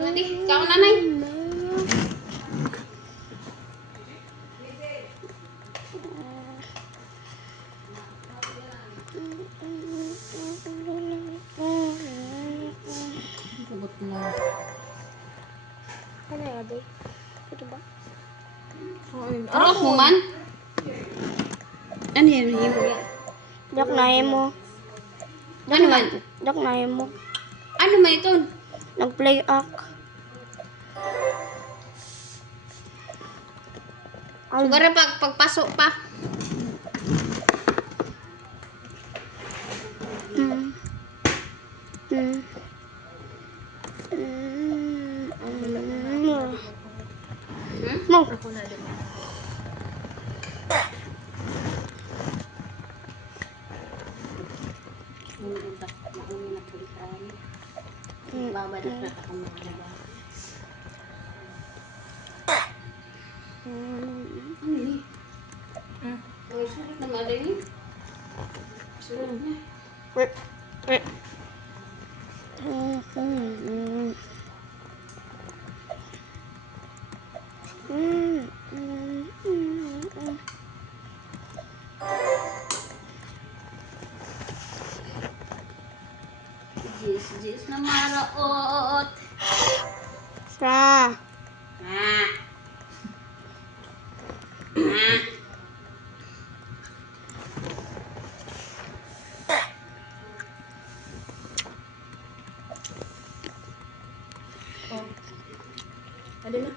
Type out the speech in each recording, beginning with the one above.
Nanti, kau nanay. Ano ya, Day? Ito ba? Arok mo man. Ano yan? Dak na mo. Ano man? Dak na mo. Ano man ito? Nag-play act. Siguro pagpasok pa. Mo. Babadak na ka mga diba? Ano ni? Ay, sulit na mali ni. Sulit na. Wait. Wait. Jis na maraot. Sa. Ah. Ada na.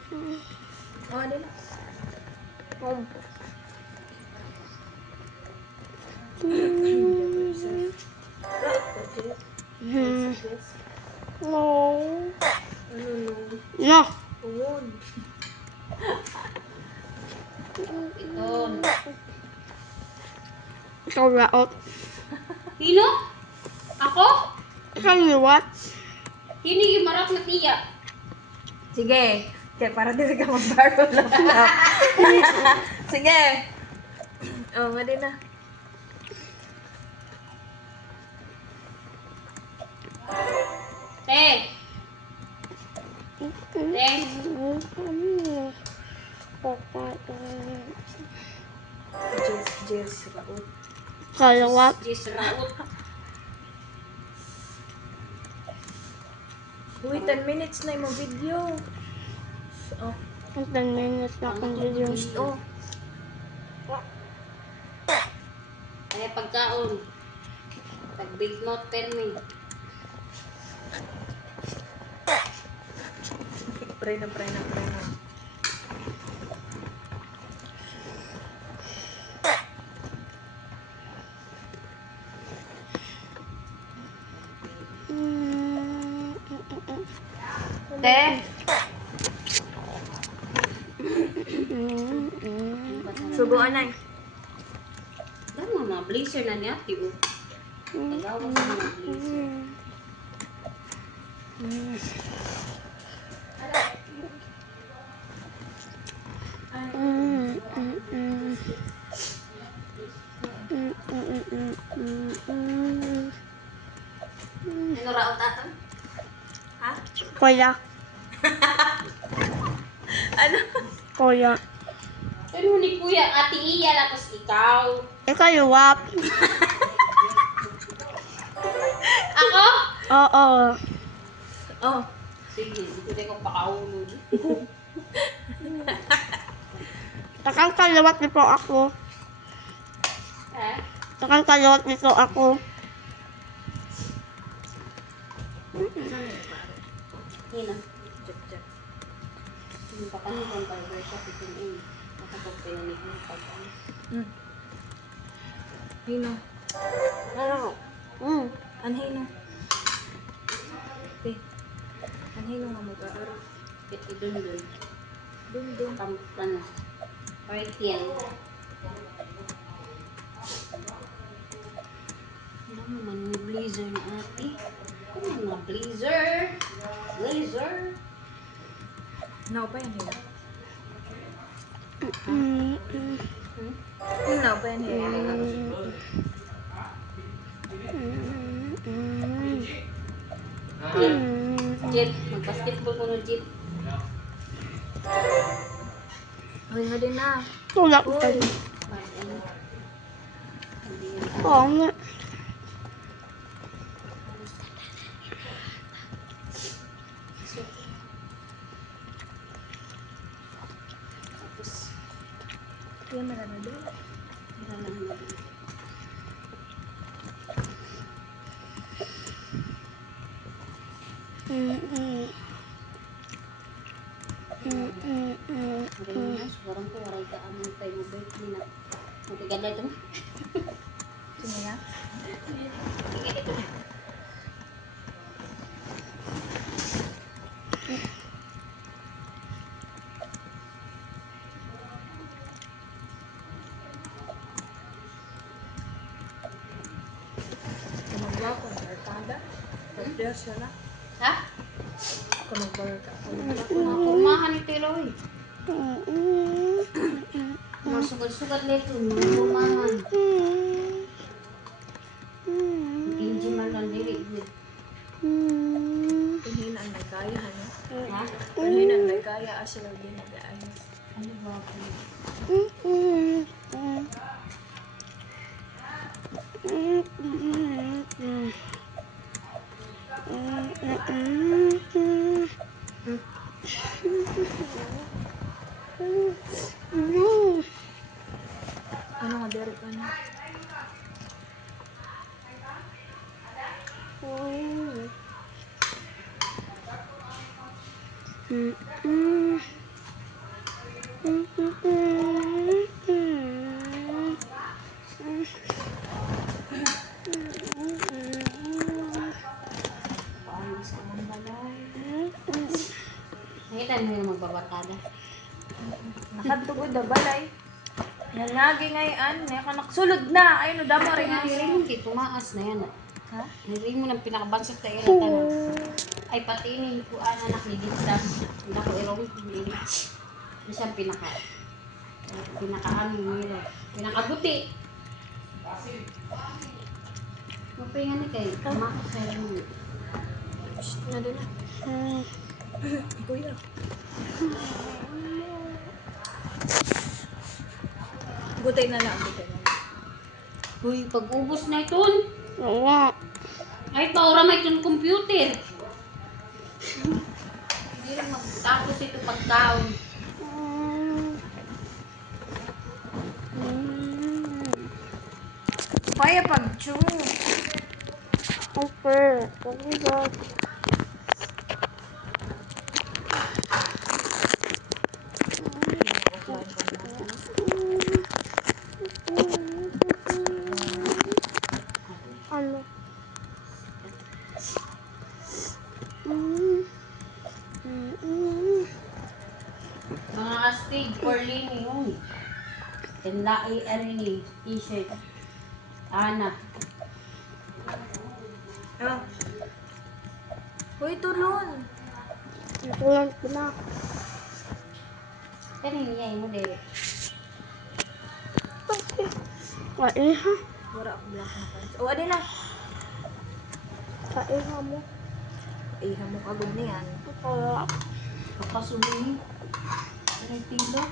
Oh, ada na. Home. No. No. Uwod. Ito. Ikaw laot. Sino? Ako? Ikaw liwat. Sino yung marap na tiya? Sige. Kaya para din ka mag-barrel lang. Sige. Oh, ada na. Te. Te. Jess, Raut. Kalawat. Jis raot. Uy, 10 minutes na yung video. Oh, 10 minutes na akong video. oh. Ay, pagkaon. Tag big mouth permi. Pray na. Te. Subuan na. Dama mga blazer na niya, tibo. Tagawa sa mga blazer. Ano raot ato? Ha? Kuya. Ano? Kuya. Ano ni kuya, ate iya, tapos ikaw. Ikaw liwat. Ako? Oo. Oh. Sige, hindi ko pakaulog. Takang kaliwat nito ako. Ha? Takang kaliwat nito ako. Hina. Jep. Yung pakano kung barber shop, ito yun. Nakapagpayanig mo pag-ano. Hino. Ano? Anhino. Okay. Anhino nga mag-aaro. Kit idun-dun. Dun. Ano? Paritian. Ano naman yung blazer na ate? Ano mga blazer? Blazer? Now pa yan, Hino. Yung na pa yan eh. Jeep. Mag-basketball ko ng jeep. Uy, nga din na. Wala ko Uy. Oo nga. Tapos, Kaya marami din. wala lang na. Maraming na. Sigurang ko, waray ka ang tayo mo ba? Hindi na. Magkaganda ito. Sino yan? Kumagwa ko ng barkada. Pagdiyas ka na. Ha? Kumagwa ka. Kurmahan ni Tilo eh. Masugad-sugad nito. Mga kurmahan. Hindi man lang dili. Panghinan may kaya, ano? Ha? Panghinan may kaya, asya lang din nag-aayos. Ano ba ako? Ano nga, Derek, ano? Paayos ka ng balay. Nakita mo yung magbabarkada? Nakatugod na balay. Nangagi ngayon, may kanaksulod na. Ayun, no, damo rin. Hindi mo kay tumaas na yan. Ha? Hindi mo ng pinakabansag tayo na tanong. Ay pati ini ko anak ni Dita. Hindi ko irong hindi. Isang pinakaano nila. Pinakabuti. Mapingan ni kay tumakas sa iyo. Shh, nga doon na. Kuya. Butay na lang, butay na lang. Uy, pag-ubos na iton. Oo nga. Ay, paura may itong computer. Hindi rin magtapos ito pagkaon. Paya pag-chew. Okay. Okay, God. Ano? Mga astig, Corlini yun. Tendai Erini, t-shirt. Ana. Ah. Uy, tulon. Natulang ko na. Kanina niya mo dere. Kaiha. Wala ako black na pants. O, adi na. Kaiha mo. Iha mo kagod niyan. Kaya. Kapasuli. Pero tilo.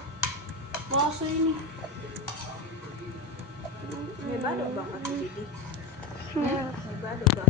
Kaso yun eh. May balo ba ka, Didi? Hmm. May balo ba?